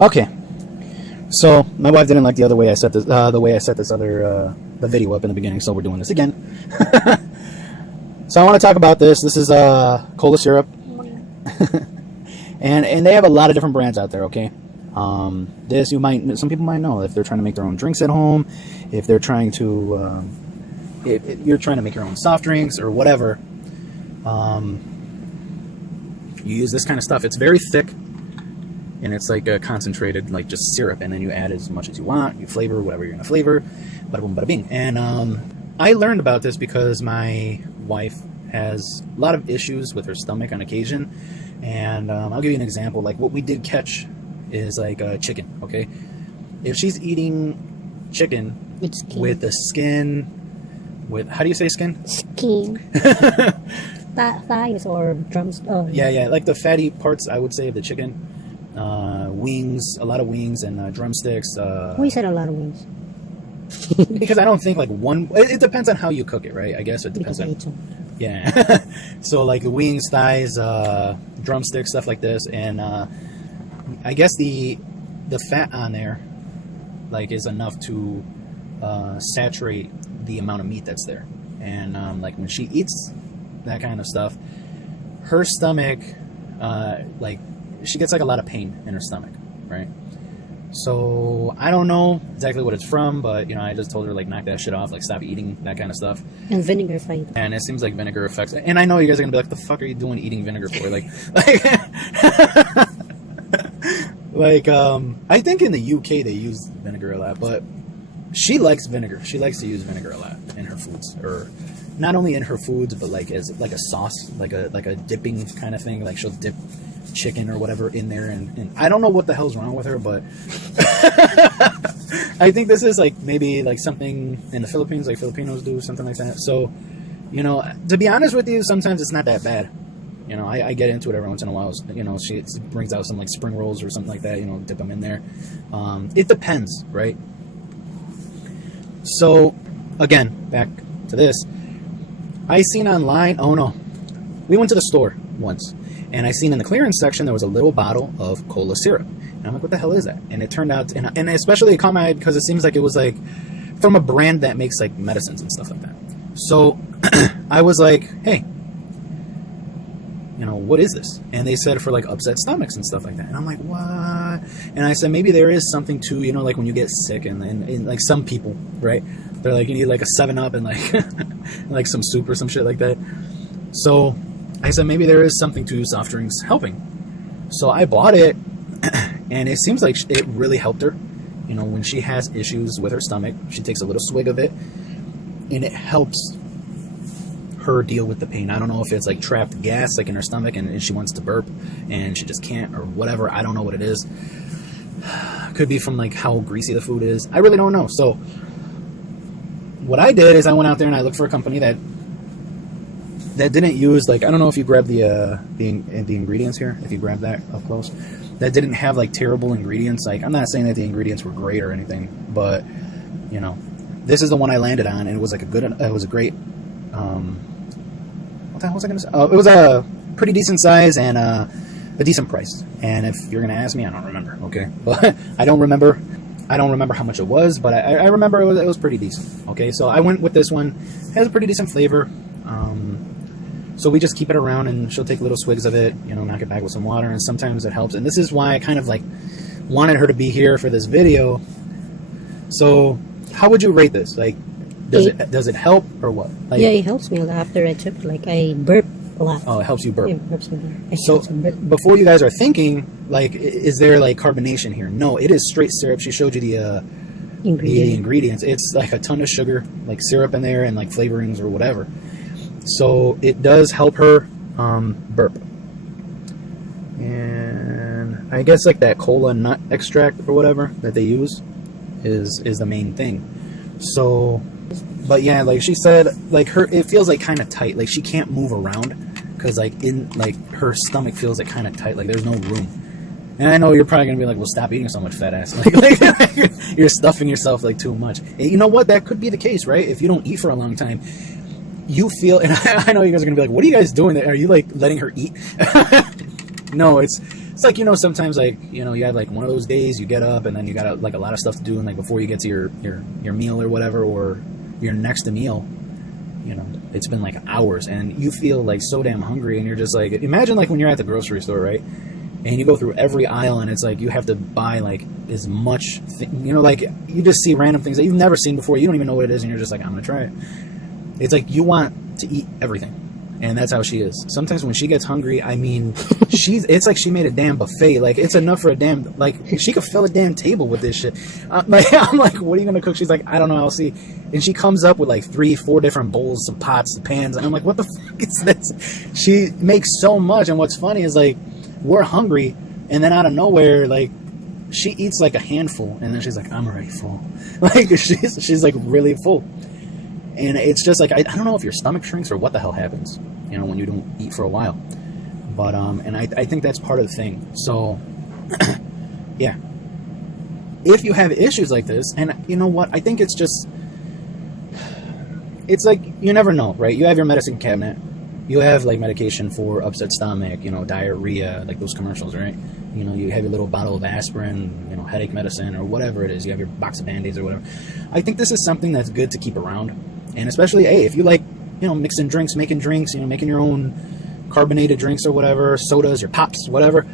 Okay, so my wife didn't like the other way I set this, the way I set this other the video up in the beginning, so we're doing this again. So I want to talk about this. This is cola syrup, and they have a lot of different brands out there. Okay, this some people might know if they're trying to make their own drinks at home, if they're trying to if you're trying to make your own soft drinks or whatever. You use this kind of stuff. It's very thick. And it's like a concentrated, like just syrup, and then you add as much as you want. You flavor whatever you're gonna flavor, bada boom, bada bing. And I learned about this because my wife has a lot of issues with her stomach on occasion, and I'll give you an example. Like what we did catch is like chicken. Okay, if she's eating chicken with the skin, with how do you say skin? Skin. Thighs or drums. Oh. Yeah, like the fatty parts, I would say, of the chicken. Wings, a lot of wings, and drumsticks. We said a lot of wings. Because I don't think like one. It depends on how you cook it, right? I guess it depends on. Yeah. So like the wings, thighs, drumsticks, stuff like this, and I guess the fat on there, like, is enough to saturate the amount of meat that's there, and like when she eats that kind of stuff, her stomach, like, she gets like a lot of pain in her stomach, right? So I don't know exactly what it's from, but I just told her, like, knock that shit off, like, stop eating that kind of stuff. And vinegar fight. And it seems like vinegar affects it. And I know you guys are gonna be like, the fuck are you doing eating vinegar for? Like like I think in the UK they use vinegar a lot, but she likes vinegar. She likes to use vinegar a lot in her foods, or not only in her foods, but like as like a sauce, like a dipping kind of thing. Like she'll dip chicken or whatever in there, and I don't know what the hell's wrong with her, but I think this is like maybe like something in the Philippines, like Filipinos do, something like that. So to be honest with you, sometimes it's not that bad. I get into it every once in a while. She brings out some like spring rolls or something like that, dip them in there. It depends, right? So again, back to this, I seen online, oh no, we went to the store once, and I seen in the clearance section there was a little bottle of cola syrup. And I'm like, what the hell is that? And it turned out, and especially it caught my eye because it seems like it was like from a brand that makes like medicines and stuff like that. So I was like, hey, what is this? And they said for like upset stomachs and stuff like that. And I'm like, what? And I said, maybe there is something to, like when you get sick and like some people, right? They're like, you need like a 7-Up and like, like some soup or some shit like that. So I said, maybe there is something to soft drinks helping. So I bought it, and it seems like it really helped her. When she has issues with her stomach, she takes a little swig of it, and it helps her deal with the pain. I don't know if it's like trapped gas like in her stomach, and she wants to burp, and she just can't, or whatever. I don't know what it is. Could be from like how greasy the food is. I really don't know. So what I did is I went out there and I looked for a company that didn't use, like, I don't know if you grab the ingredients here, if you grab that up close, that didn't have like terrible ingredients. Like, I'm not saying that the ingredients were great or anything, but this is the one I landed on, and it was like it was a great, what the hell was I gonna say? It was a pretty decent size and a decent price. And if you're gonna ask me, I don't remember. Okay, but I don't remember how much it was, but I remember it was pretty decent. Okay, so I went with this one. It has a pretty decent flavor. So we just keep it around, and she'll take little swigs of it, knock it back with some water, and sometimes it helps. And this is why I kind of like wanted her to be here for this video. So how would you rate this? Like, does it help or what? Like, yeah, it helps me a lot after I took it. Like, I burp a lot. Oh, it helps you burp. Yeah, it helps me burp. So before you guys are thinking, like, is there like carbonation here? No, it is straight syrup. She showed you the ingredients. It's like a ton of sugar, like syrup in there, and like flavorings or whatever. So it does help her burp. And I guess like that cola nut extract or whatever that they use is the main thing. So, but yeah, like she said, like it feels like kind of tight. Like she can't move around because like her stomach feels like kind of tight. Like there's no room. And I know you're probably gonna be like, well, stop eating so much, fat ass. Like you're stuffing yourself like too much. And you know what? That could be the case, right? If you don't eat for a long time, you feel, and I know you guys are gonna be like, what are you guys doing there? Are you like letting her eat? No, it's It's like, sometimes like, you have like one of those days you get up and then you got like a lot of stuff to do, and like before you get to your meal or whatever, or your next meal, it's been like hours and you feel like so damn hungry, and you're just like, imagine like when you're at the grocery store, right? And you go through every aisle and it's like you have to buy like as much, like you just see random things that you've never seen before. You don't even know what it is, and you're just like, I'm gonna try it. It's like you want to eat everything. And that's how she is. Sometimes when she gets hungry, I mean, it's like she made a damn buffet. Like, it's enough for a damn, like, she could fill a damn table with this shit. I'm like, what are you going to cook? She's like, I don't know, I'll see. And she comes up with like 3-4 different bowls, some pots, some pans. And I'm like, what the fuck is this? She makes so much. And what's funny is like, we're hungry. And then out of nowhere, like, she eats like a handful. And then she's like, I'm already full. Like, she's like really full. And it's just like, I don't know if your stomach shrinks or what the hell happens, when you don't eat for a while. But, and I think that's part of the thing. So, yeah. If you have issues like this, and you know what, I think it's just, it's like, you never know, right? You have your medicine cabinet. You have like medication for upset stomach, diarrhea, like those commercials, right? You have your little bottle of aspirin, headache medicine or whatever it is. You have your box of Band-Aids or whatever. I think this is something that's good to keep around. And especially, hey, if you like, mixing drinks, making drinks, making your own carbonated drinks or whatever, sodas, your pops, whatever,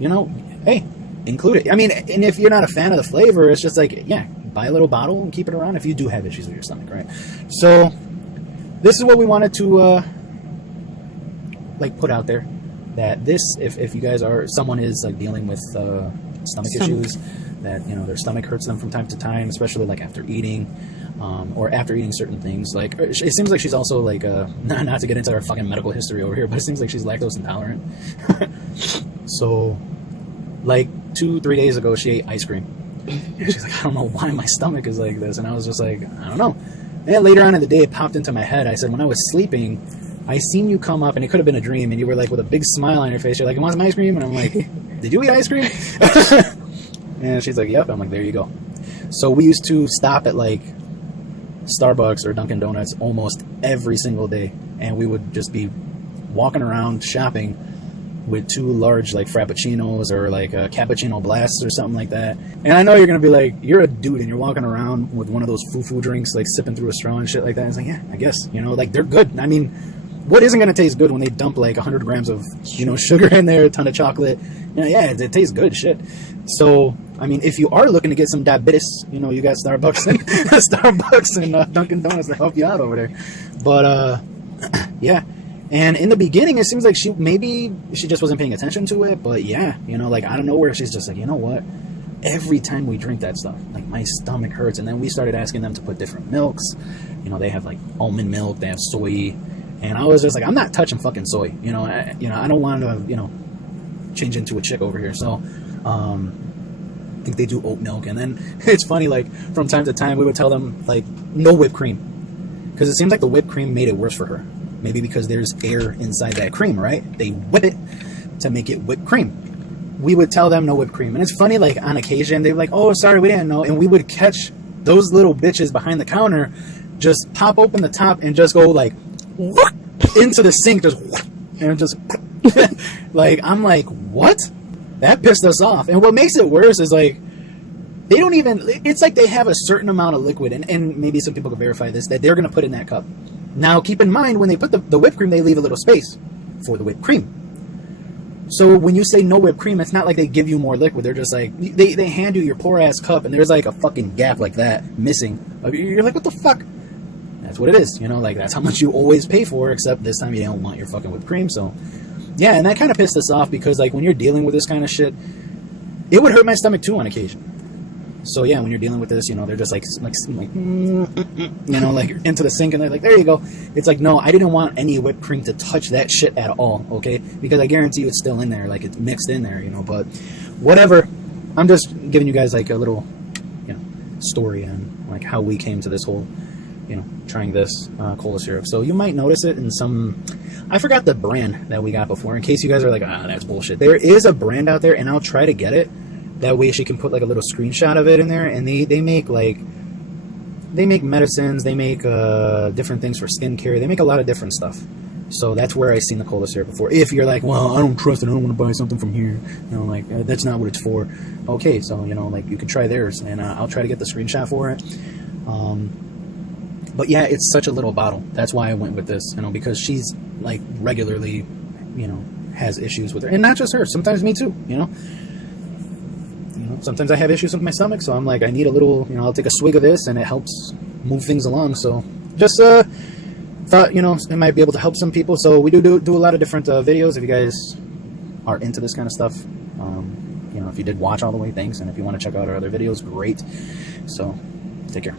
hey, include it. I mean, and if you're not a fan of the flavor, it's just like, yeah, buy a little bottle and keep it around if you do have issues with your stomach, right? So this is what we wanted to, put out there. That this, if you guys someone is like dealing with stomach issues, that their stomach hurts them from time to time, especially like after eating, or after eating certain things. Like, it seems like she's also like not to get into our fucking medical history over here, but it seems like she's lactose intolerant. So, like 2-3 days ago, she ate ice cream, and she's like, I don't know why my stomach is like this, and I was just like, I don't know. And then later on in the day, it popped into my head. I said, when I was sleeping, I seen you come up, and it could have been a dream, and you were like with a big smile on your face. You're like, I want some ice cream? And I'm like, did you eat ice cream? And she's like, yep. I'm like, there you go. So we used to stop at like Starbucks or Dunkin' Donuts almost every single day, and we would just be walking around shopping with 2 large like frappuccinos or like a cappuccino blasts or something like that. And I know you're gonna be like, you're a dude and you're walking around with one of those foo-foo drinks, like sipping through a straw and shit like that. And it's like, yeah, I guess, like they're good. I mean, what isn't going to taste good when they dump like 100 grams of, sugar in there, a ton of chocolate? Yeah, it tastes good, shit. So, I mean, if you are looking to get some diabetes, you got Starbucks and Starbucks and Dunkin' Donuts to help you out over there. But, yeah. And in the beginning, it seems like she just wasn't paying attention to it. But yeah, like out of nowhere, she's just like, you know what? Every time we drink that stuff, like my stomach hurts. And then we started asking them to put different milks. They have like almond milk, they have soy. And I was just like, I'm not touching fucking soy. I don't want to, change into a chick over here. So, I think they do oat milk. And then it's funny, like from time to time, we would tell them like no whipped cream, because it seems like the whipped cream made it worse for her. Maybe because there's air inside that cream, right? They whip it to make it whipped cream. We would tell them no whipped cream. And it's funny, like on occasion, they're like, oh, sorry, we didn't know. And we would catch those little bitches behind the counter, just pop open the top and just go like, into the sink, just like, I'm like, what? That pissed us off. And what makes it worse is like, they don't even, it's like they have a certain amount of liquid, and maybe some people can verify this, that they're going to put in that cup. Now keep in mind, when they put the whipped cream, they leave a little space for the whipped cream. So when you say no whipped cream, it's not like they give you more liquid. They're just like, they hand you your poor ass cup, and there's like a fucking gap like that missing. You're like, what the fuck? That's what it is, like that's how much you always pay for, except this time you don't want your fucking whipped cream. So yeah, and that kind of pissed us off, because like when you're dealing with this kind of shit, it would hurt my stomach too on occasion. So yeah, when you're dealing with this, they're just like into the sink, and they're like, there you go. It's like, no, I didn't want any whipped cream to touch that shit at all, okay? Because I guarantee you it's still in there, like it's mixed in there, but whatever. I'm just giving you guys like a little, story on like how we came to this whole, trying this cola syrup. So you might notice it in some, I forgot the brand that we got before, in case you guys are like, that's bullshit. There is a brand out there, and I'll try to get it. That way she can put like a little screenshot of it in there, and they make medicines, they make different things for skincare, they make a lot of different stuff. So that's where I seen the cola syrup before. If you're like, well, I don't trust it, I don't want to buy something from here, like that's not what it's for. Okay, so like you can try theirs, and I'll try to get the screenshot for it. But yeah, it's such a little bottle. That's why I went with this, because she's like regularly, has issues with her, and not just her. Sometimes me too. Sometimes I have issues with my stomach, so I'm like, I need a little. I'll take a swig of this, and it helps move things along. So just thought it might be able to help some people. So we do a lot of different videos. If you guys are into this kind of stuff, if you did watch all the way, thanks. And if you want to check out our other videos, great. So take care.